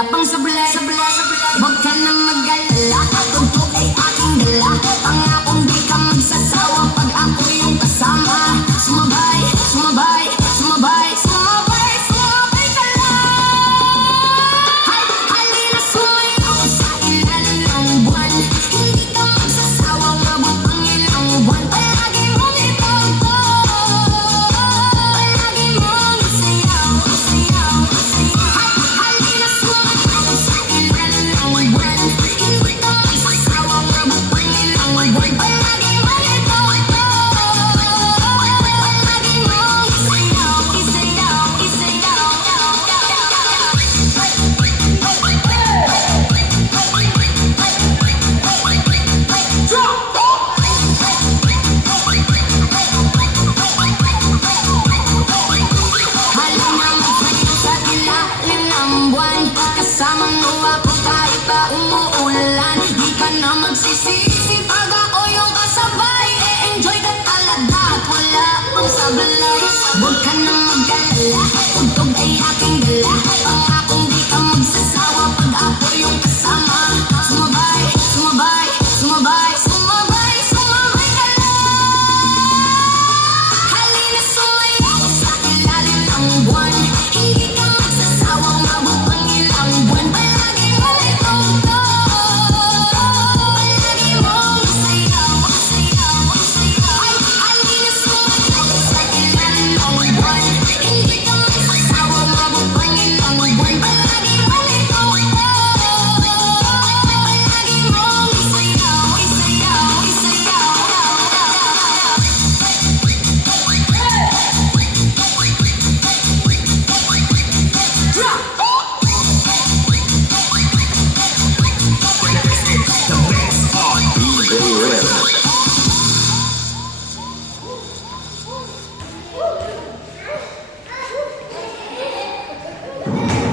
wala pang sablay. Huwag ka na mag-alala, tugtog ay aking dala. Pangakong di ka magsasawa pag ako yung kasama. Sumabay, sumabay, sumabay, sumabay, sumabay ka lang. Halina sumayaw sa ilalim ng buwan. Hindi ka magsasawa, umabot ang ilang buwan. Palagi mong itugtog, palagi mong isayaw, isayaw, isayaw. Halina sumayaw sa ilalim ng buwan. Hindi ka magsasawa, umabot ang ilang buwan. Palagi mong itugtog, palagi mong isayaw, isayaw, isayaw. Halina magsayaw sa ilalim ng buwan. Kasama mo ako kahit pa umuulan. Di ka na magsisisi pag ako yung kasabay. E-enjoy ka talaga at wala pang sablay. Huwag ka na mag-alala, tugtog ay aking